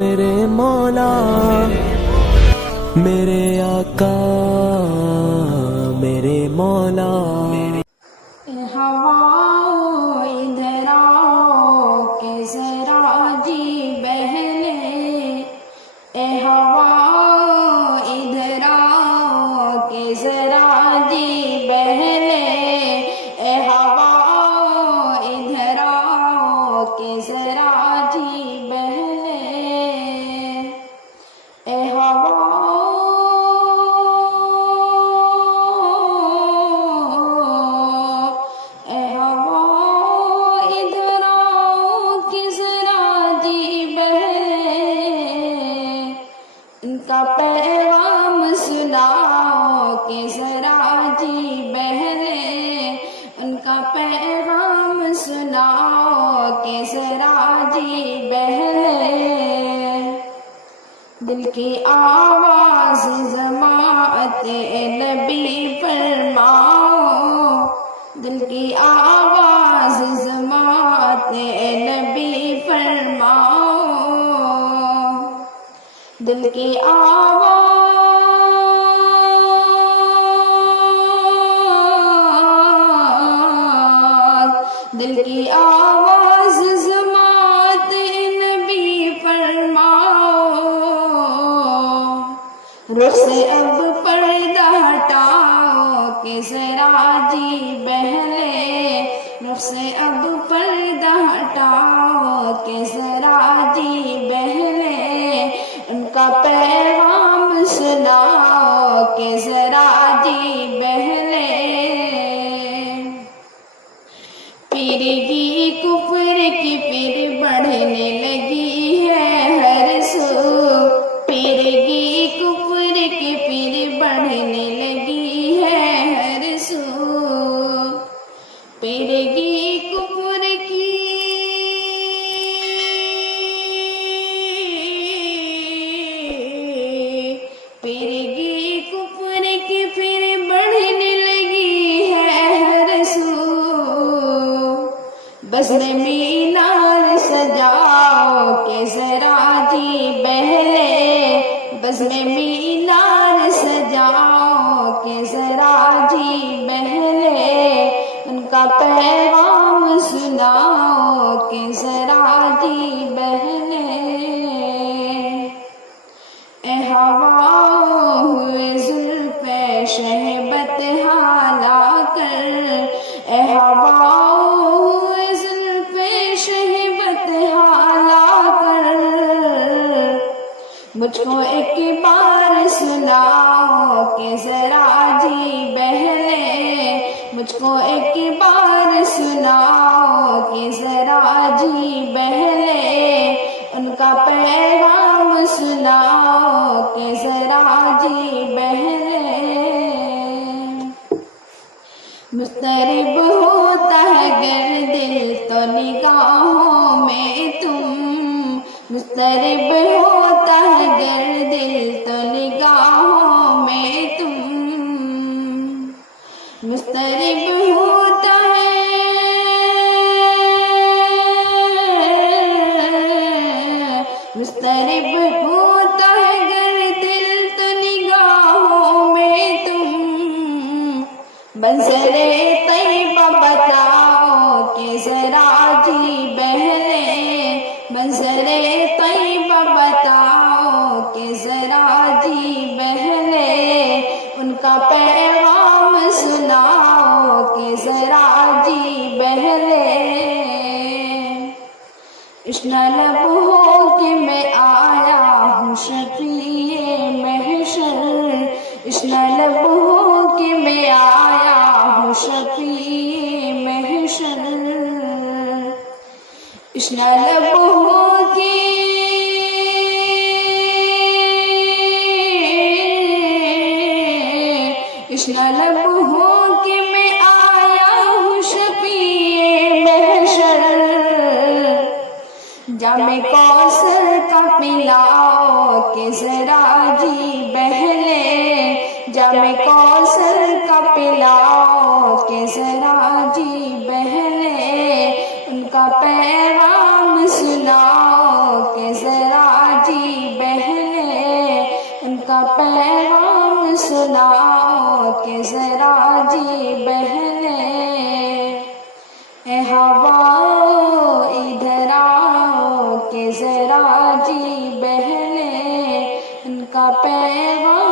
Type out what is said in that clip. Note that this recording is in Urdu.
میرے مولا میرے آقا میرے مولا ہوا ادھر آؤ کہ ذرا جی بہلے، اے ہوا ادھر آؤ کہ ذرا جی بہلے، اے ہوا ادھر آؤ کہ ذرا جی بہلے، اے ہوا ان کا پیغام سناؤ کہ ذرا جی بہلے، ان کا پیغام سناؤ کہ ذرا جی بہلے، دل کی آواز جماعت نبی فرماؤ، دل کی آواز جماعت نبی فرماؤ، دل کی آواز دل کی آواز جماعت نبی فرماؤ، رخ سے اب پردہ ہٹاؤ کہ ذرا جی بہلے، رخ سے اب پردہ ہٹاؤ کہ ذرا جی بہلے، ان کا پیغام سناؤ کہ ذرا جی بہلے، پیرگی کفر کی پھر بڑھنے لگی ہے ہر سو، پیرگی کفر کی پھر بڑھنے لگی ہے ہر سو، پیرگی کفر کی پیرگی کفر کی پھر بڑھنے لگی ہے ہر سو، بزم مینار سجاؤ کہ ذرا جی بہلے، بزم مینار سجاؤ کہ ذرا جی بہلے، ان کا پیغام سناؤ کہ ذرا جی بہلے، اے ہوا ہوئے زلف شہبت حالا کر، اے ہوا ہوئے زلف شہبت حالا کر، مجھ کو ایک بار سناؤ کہ ذرا جی بہلے، مجھ کو ایک بار سناؤ کہ ذرا جی بہلے، ان کا پیغام سناؤ کہ ذرا جی بہلے، مضطرب ہوتا ہے گر دل تو نگاہوں میں تم، مضطرب ہوتا ہے گر دل تو نگاہوں میں تم، مضطرب ہوتا ہے مضطرب ہوتا ہے گر دل تو نگاہوں میں تم، منظر طیبہ بتاؤ کہ ذرا جی بہلے، منظر طیبہ بتاؤ کہ ذرا جی بہلے، ان کا پیغام سناؤ کہ ذرا جی بہلے، اشنا لب ہو کہ میں آیا ہوں شفیع محشر، اشنا لب ہو کہ میں آیا ہوں شفیع محشر، اشنا لب ہو کہ اشنا لب ہو کہ میں آیا ہوں شفیع محشر، جام کوثر کا پلاؤ کہ ذرا جی بہلے، جام کوثر کا پلاؤ کہ ذرا جی بہلے، ان کا پیغام سناؤ کہ ذرا جی ذرا جی بہلے، اے ہوا ادھر آؤ کہ ذرا جی بہلے، ان کا پیغام